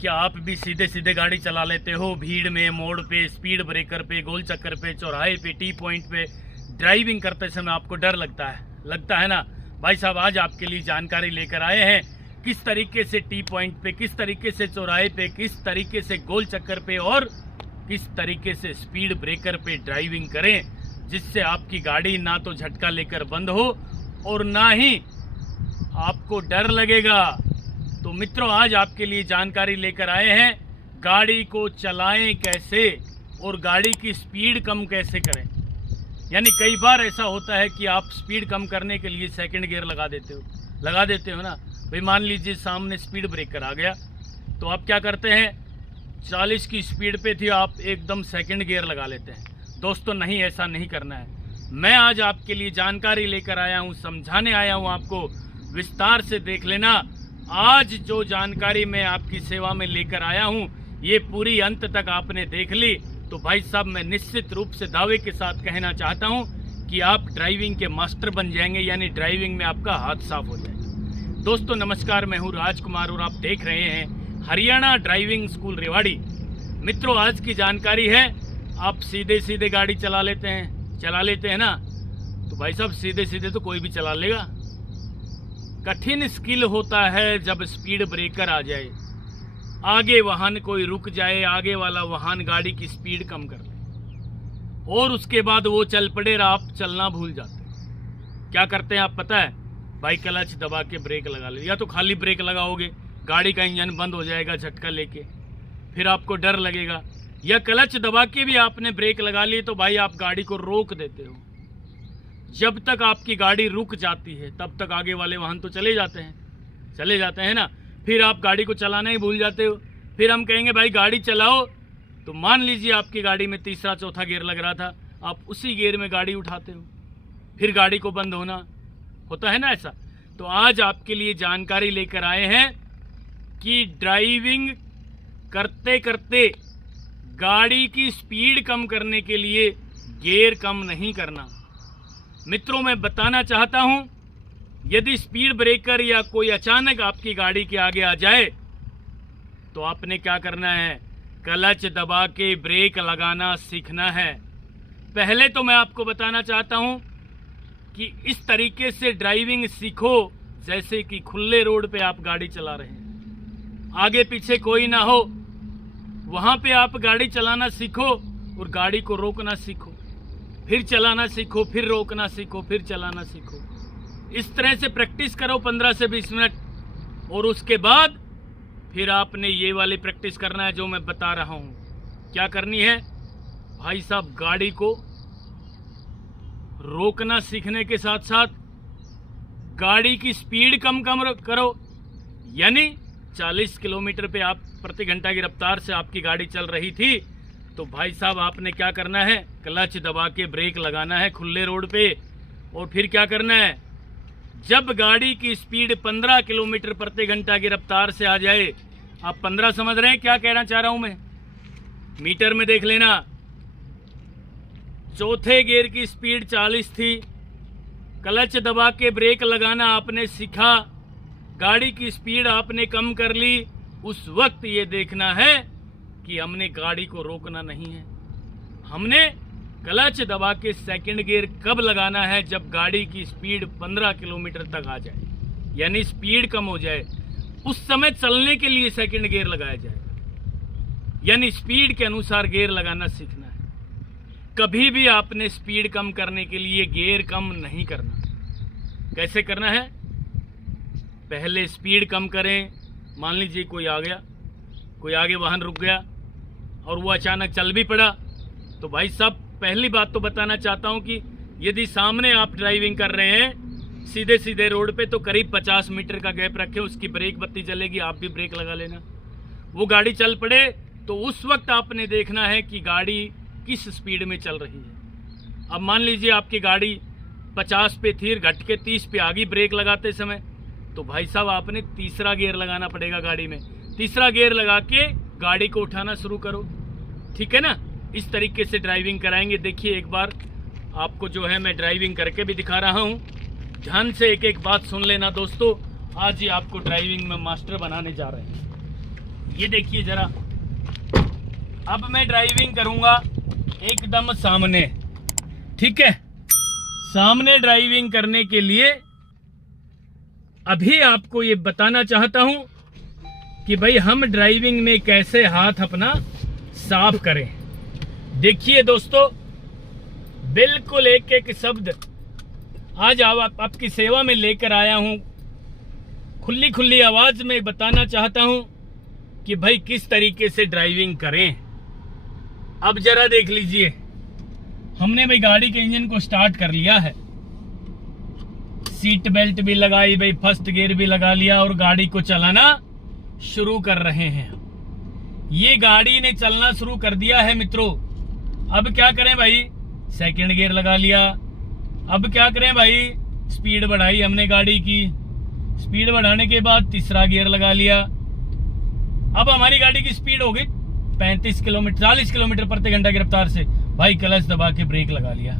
क्या आप भी सीधे सीधे गाड़ी चला लेते हो? भीड़ में, मोड़ पे, स्पीड ब्रेकर पे, गोल चक्कर पे, चौराहे पे, टी पॉइंट पे ड्राइविंग करते समय आपको डर लगता है ना? भाई साहब, आज आपके लिए जानकारी लेकर आए हैं किस तरीके से टी पॉइंट पे, किस तरीके से चौराहे पे, किस तरीके से गोल चक्कर पे और किस तरीके से स्पीड ब्रेकर पे ड्राइविंग करें, जिससे आपकी गाड़ी ना तो झटका लेकर बंद हो और ना ही आपको डर लगेगा। तो मित्रों, आज आपके लिए जानकारी लेकर आए हैं गाड़ी को चलाएं कैसे और गाड़ी की स्पीड कम कैसे करें। यानी कई बार ऐसा होता है कि आप स्पीड कम करने के लिए सेकंड गियर लगा देते हो ना भाई। मान लीजिए सामने स्पीड ब्रेकर आ गया तो आप क्या करते हैं, 40 की स्पीड पे थी, आप एकदम सेकंड गियर लगा लेते हैं। दोस्तों नहीं, ऐसा नहीं करना है। मैं आज आपके लिए जानकारी लेकर आया हूँ, समझाने आया हूँ आपको, विस्तार से देख लेना। आज जो जानकारी मैं आपकी सेवा में लेकर आया हूँ ये पूरी अंत तक आपने देख ली तो भाई साहब, मैं निश्चित रूप से दावे के साथ कहना चाहता हूँ कि आप ड्राइविंग के मास्टर बन जाएंगे, यानी ड्राइविंग में आपका हाथ साफ हो जाएगा। दोस्तों नमस्कार, मैं हूँ राजकुमार और आप देख रहे हैं हरियाणा ड्राइविंग स्कूल रेवाड़ी। मित्रों, आज की जानकारी है, आप सीधे सीधे गाड़ी चला लेते हैं ना, तो भाई साहब सीधे सीधे तो कोई भी चला लेगा। कठिन स्किल होता है जब स्पीड ब्रेकर आ जाए, आगे वाहन कोई रुक जाए, आगे वाला वाहन गाड़ी की स्पीड कम कर ले और उसके बाद वो चल पड़े और आप चलना भूल जाते हैं। क्या करते हैं आप पता है? भाई क्लच दबा के ब्रेक लगा ले, या तो खाली ब्रेक लगाओगे, गाड़ी का इंजन बंद हो जाएगा झटका लेके, फिर आपको डर लगेगा। या क्लच दबा के भी आपने ब्रेक लगा ली तो भाई आप गाड़ी को रोक देते हो। जब तक आपकी गाड़ी रुक जाती है तब तक आगे वाले वाहन तो चले जाते हैं ना। फिर आप गाड़ी को चलाना ही भूल जाते हो। फिर हम कहेंगे भाई गाड़ी चलाओ, तो मान लीजिए आपकी गाड़ी में तीसरा चौथा गियर लग रहा था, आप उसी गियर में गाड़ी उठाते हो, फिर गाड़ी को बंद होता है ना ऐसा। तो आज आपके लिए जानकारी लेकर आए हैं कि ड्राइविंग करते करते गाड़ी की स्पीड कम करने के लिए गियर कम नहीं करना। मित्रों, मैं बताना चाहता हूं, यदि स्पीड ब्रेकर या कोई अचानक आपकी गाड़ी के आगे आ जाए तो आपने क्या करना है, क्लच दबा के ब्रेक लगाना सीखना है। पहले तो मैं आपको बताना चाहता हूं कि इस तरीके से ड्राइविंग सीखो जैसे कि खुले रोड पे आप गाड़ी चला रहे हैं, आगे पीछे कोई ना हो, वहां पे आप गाड़ी चलाना सीखो और गाड़ी को रोकना सीखो, फिर चलाना सीखो, फिर रोकना सीखो, फिर चलाना सीखो। इस तरह से प्रैक्टिस करो 15 से 20 मिनट और उसके बाद फिर आपने ये वाली प्रैक्टिस करना है जो मैं बता रहा हूं। क्या करनी है भाई साहब, गाड़ी को रोकना सीखने के साथ साथ गाड़ी की स्पीड कम करो। यानी 40 किलोमीटर पे आप प्रति घंटा की रफ्तार से आपकी गाड़ी चल रही थी तो भाई साहब आपने क्या करना है, क्लच दबा के ब्रेक लगाना है खुले रोड पे। और फिर क्या करना है, जब गाड़ी की स्पीड 15 किलोमीटर प्रति घंटा की रफ्तार से आ जाए, आप 15 समझ रहे हैं क्या कहना चाह रहा हूं मैं, मीटर में देख लेना। चौथे गियर की स्पीड 40 थी, क्लच दबा के ब्रेक लगाना आपने सीखा, गाड़ी की स्पीड आपने कम कर ली। उस वक्त ये देखना है कि हमने गाड़ी को रोकना नहीं है, हमने क्लच दबा के सेकंड गियर कब लगाना है, जब गाड़ी की स्पीड 15 किलोमीटर तक आ जाए, यानी स्पीड कम हो जाए, उस समय चलने के लिए सेकंड गियर लगाया जाए। यानी स्पीड के अनुसार गियर लगाना सीखना है। कभी भी आपने स्पीड कम करने के लिए गियर कम नहीं करना। कैसे करना है, पहले स्पीड कम करें। मान लीजिए कोई आ गया, कोई आगे वाहन रुक गया और वो अचानक चल भी पड़ा, तो भाई साहब पहली बात तो बताना चाहता हूं कि यदि सामने आप ड्राइविंग कर रहे हैं सीधे सीधे रोड पे तो करीब 50 मीटर का गैप रखें, उसकी ब्रेक बत्ती जलेगी, आप भी ब्रेक लगा लेना। वो गाड़ी चल पड़े तो उस वक्त आपने देखना है कि गाड़ी किस स्पीड में चल रही है। अब मान लीजिए आपकी गाड़ी 50 पे थी, घट के 30 पे आ गई ब्रेक लगाते समय, तो भाई साहब आपने तीसरा गियर लगाना पड़ेगा गाड़ी में। तीसरा गियर लगा के गाड़ी को उठाना शुरू करो, ठीक है ना। इस तरीके से ड्राइविंग कराएंगे। देखिए एक बार आपको जो है मैं ड्राइविंग करके भी दिखा रहा हूँ, ध्यान से एक एक बात सुन लेना दोस्तों। आज ही आपको ड्राइविंग में मास्टर बनाने जा रहे हैं। ये देखिए जरा, अब मैं ड्राइविंग करूंगा एकदम सामने, ठीक है। सामने ड्राइविंग करने के लिए अभी आपको ये बताना चाहता हूं कि भाई हम ड्राइविंग में कैसे हाथ अपना साफ करें। देखिए दोस्तों, बिल्कुल एक एक शब्द आज आपकी सेवा में लेकर आया हूं। खुली खुली आवाज में बताना चाहता हूं कि भाई किस तरीके से ड्राइविंग करें। अब जरा देख लीजिए, हमने भाई गाड़ी के इंजन को स्टार्ट कर लिया है, सीट बेल्ट भी लगाई, भाई फर्स्ट गियर भी लगा लिया और गाड़ी को चलाना शुरू कर रहे हैं। ये गाड़ी ने चलना शुरू कर दिया है मित्रों। अब क्या करें भाई, सेकंड गियर लगा लिया। अब क्या करें भाई, स्पीड बढ़ाई हमने गाड़ी की, स्पीड बढ़ाने के बाद तीसरा गियर लगा लिया। अब हमारी गाड़ी की स्पीड हो गई 40 किलोमीटर प्रति घंटा की रफ्तार से, भाई क्लच दबा के ब्रेक लगा लिया।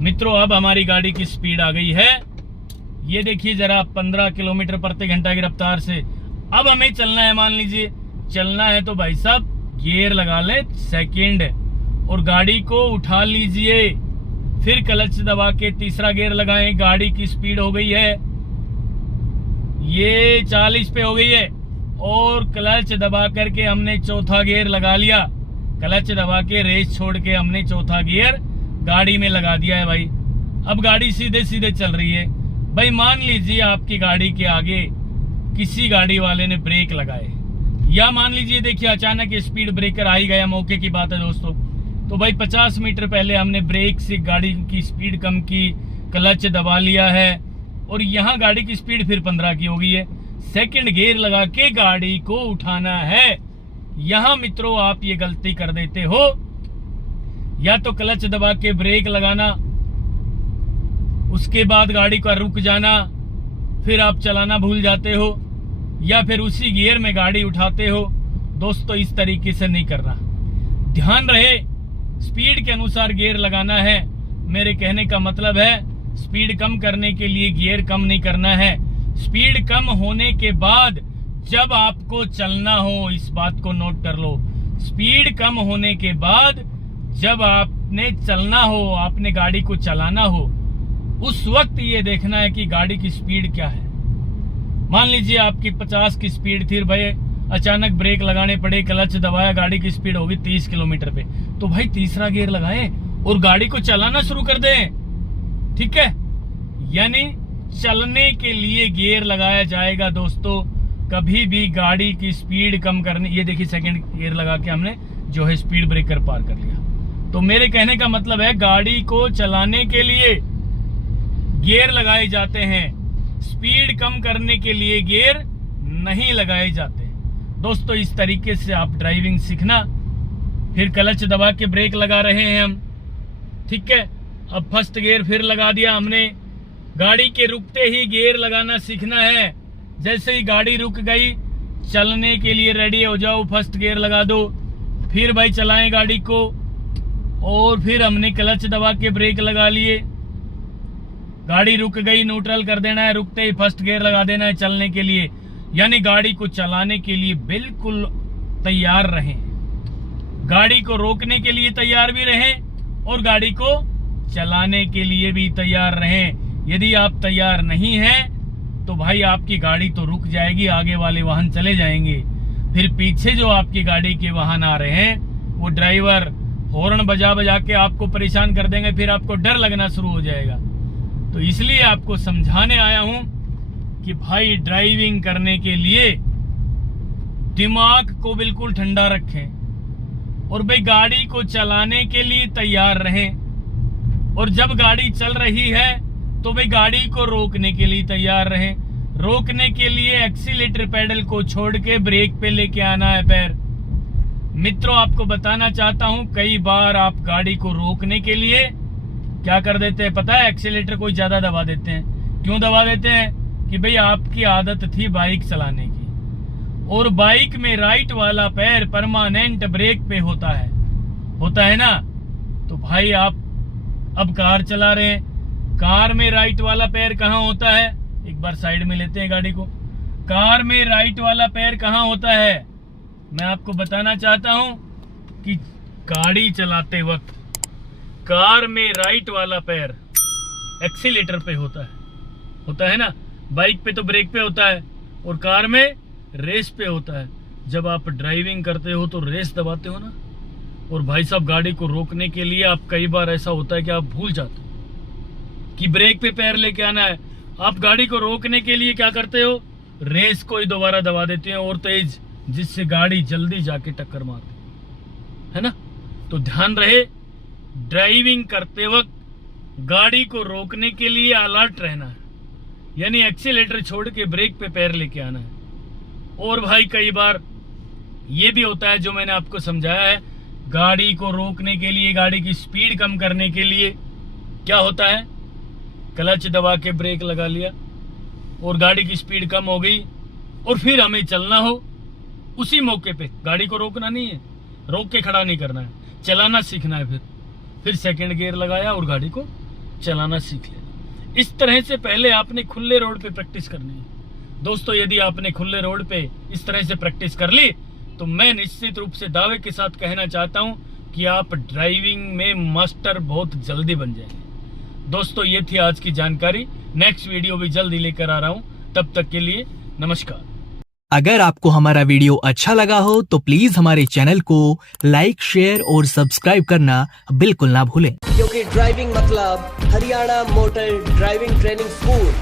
मित्रों अब हमारी गाड़ी की स्पीड आ गई है, ये देखिए जरा 15 किलोमीटर प्रति घंटा की रफ्तार से। अब हमें चलना है, मान लीजिए चलना है तो भाई साहब गियर लगा ले सेकंड और गाड़ी को उठा लीजिए, फिर क्लच दबा के तीसरा गियर लगाएं। गाड़ी की स्पीड हो गई है, ये 40 पे हो गई है और क्लच दबा करके हमने चौथा गियर लगा लिया। क्लच दबा के रेस छोड़ के हमने चौथा गियर गाड़ी में लगा दिया है भाई। अब गाड़ी सीधे सीधे चल रही है। भाई मान लीजिए आपकी गाड़ी के आगे किसी गाड़ी वाले ने ब्रेक लगाए, या मान लीजिए देखिए अचानक स्पीड ब्रेकर आ ही गया, मौके की बात है दोस्तों, तो भाई 50 मीटर पहले हमने ब्रेक से गाड़ी की स्पीड कम की, क्लच दबा लिया है और यहाँ गाड़ी की स्पीड फिर 15 की हो गई है। सेकंड गियर लगा के गाड़ी को उठाना है। यहाँ मित्रों आप ये गलती कर देते हो, या तो क्लच दबा के ब्रेक लगाना, उसके बाद गाड़ी का रुक जाना, फिर आप चलाना भूल जाते हो, या फिर उसी गियर में गाड़ी उठाते हो। दोस्तों इस तरीके से नहीं करना, ध्यान रहे स्पीड के अनुसार गियर लगाना है। मेरे कहने का मतलब है स्पीड कम करने के लिए गियर कम नहीं करना है। स्पीड कम होने के बाद जब आपको चलना हो, इस बात को नोट कर लो, स्पीड कम होने के बाद जब आपने चलना हो, आपने गाड़ी को चलाना हो, उस वक्त ये देखना है कि गाड़ी की स्पीड क्या है। मान लीजिए आपकी 50 की स्पीड थी भाई, अचानक ब्रेक लगाने पड़े, क्लच दबाया, गाड़ी की स्पीड होगी 30 किलोमीटर पे, तो भाई तीसरा गियर लगाए और गाड़ी को चलाना शुरू कर दें, ठीक है। यानी चलने के लिए गियर लगाया जाएगा दोस्तों। कभी भी गाड़ी की स्पीड कम करनी, ये देखिए सेकंड गियर लगा के हमने जो है स्पीड ब्रेकर पार कर लिया। तो मेरे कहने का मतलब है गाड़ी को चलाने के लिए गियर लगाए जाते हैं, स्पीड कम करने के लिए गियर नहीं लगाए जाते। दोस्तों इस तरीके से आप ड्राइविंग सीखना। फिर क्लच दबा के ब्रेक लगा रहे हैं हम, ठीक है। अब फर्स्ट गियर फिर लगा दिया हमने। गाड़ी के रुकते ही गियर लगाना सीखना है। जैसे ही गाड़ी रुक गई, चलने के लिए रेडी हो जाओ, फर्स्ट गियर लगा दो, फिर भाई चलाएं गाड़ी को, और फिर हमने क्लच दबा के ब्रेक लगा लिए। गाड़ी रुक गई, न्यूट्रल कर देना है, रुकते ही फर्स्ट गियर लगा देना है चलने के लिए। यानी गाड़ी को चलाने के लिए बिल्कुल तैयार रहें, गाड़ी को रोकने के लिए तैयार भी रहें और गाड़ी को चलाने के लिए भी तैयार रहें। यदि आप तैयार नहीं हैं तो भाई आपकी गाड़ी तो रुक जाएगी, आगे वाले वाहन चले जाएंगे, फिर पीछे जो आपकी गाड़ी के वाहन आ रहे हैं वो ड्राइवर हॉर्न बजा बजा के आपको परेशान कर देंगे, फिर आपको डर लगना शुरू हो जाएगा। तो इसलिए आपको समझाने आया हूं कि भाई ड्राइविंग करने के लिए दिमाग को बिल्कुल ठंडा रखें और भाई गाड़ी को चलाने के लिए तैयार रहें। और जब गाड़ी चल रही है तो भाई गाड़ी को रोकने के लिए तैयार रहें। रोकने के लिए एक्सीलेटर पेडल को छोड़ के ब्रेक पे लेके आना है पैर। मित्रों आपको बताना चाहता हूं, कई बार आप गाड़ी को रोकने के लिए क्या कर देते हैं पता है, एक्सीलेटर को ज्यादा दबा देते हैं। क्यों दबा देते हैं? कि भाई आपकी आदत थी बाइक चलाने की और बाइक में राइट वाला पैर परमानेंट ब्रेक पे होता है ना। तो भाई आप अब कार चला रहे हैं, कार में राइट वाला पैर कहाँ होता है? एक बार साइड में लेते हैं गाड़ी को। कार में राइट वाला पैर कहाँ होता है? मैं आपको बताना चाहता हूं कि गाड़ी चलाते वक्त कार में राइट वाला पैर एक्सीलेटर पे होता है ना। बाइक पे तो ब्रेक पे होता है और कार में रेस पे होता है। जब आप ड्राइविंग करते हो तो रेस दबाते हो ना, और भाई साहब गाड़ी को रोकने के लिए आप कई बार ऐसा होता है कि आप भूल जाते हो कि ब्रेक पे पैर लेके आना है। आप गाड़ी को रोकने के लिए क्या करते हो, रेस को ही दोबारा दबा देते हो और तेज, जिससे गाड़ी जल्दी जाके टक्कर मारती है ना। तो ध्यान रहे, ड्राइविंग करते वक्त गाड़ी को रोकने के लिए अलर्ट रहना है, यानी एक्सीलेटर छोड़ के ब्रेक पे पैर लेके आना है। और भाई कई बार ये भी होता है जो मैंने आपको समझाया है, गाड़ी को रोकने के लिए, गाड़ी की स्पीड कम करने के लिए क्या होता है, क्लच दबा के ब्रेक लगा लिया और गाड़ी की स्पीड कम हो गई और फिर हमें चलना हो, उसी मौके पे गाड़ी को रोकना नहीं है, रोक के खड़ा नहीं करना है, चलाना सीखना है। फिर सेकंड गियर लगाया और गाड़ी को चलाना सीख लिया। इस तरह से पहले आपने खुले रोड पे प्रैक्टिस करनी है। दोस्तों, यदि आपने खुले रोड पे इस तरह से प्रैक्टिस कर ली तो मैं निश्चित रूप से दावे के साथ कहना चाहता हूं कि आप ड्राइविंग में मास्टर बहुत जल्दी बन जाएंगे। दोस्तों, ये थी आज की जानकारी। नेक्स्ट वीडियो भी जल्दी लेकर आ रहा हूं, तब तक के लिए नमस्कार। अगर आपको हमारा वीडियो अच्छा लगा हो तो प्लीज हमारे चैनल को लाइक, शेयर और सब्सक्राइब करना बिल्कुल ना भूलें, क्योंकि ड्राइविंग मतलब Haryana motor driving training school.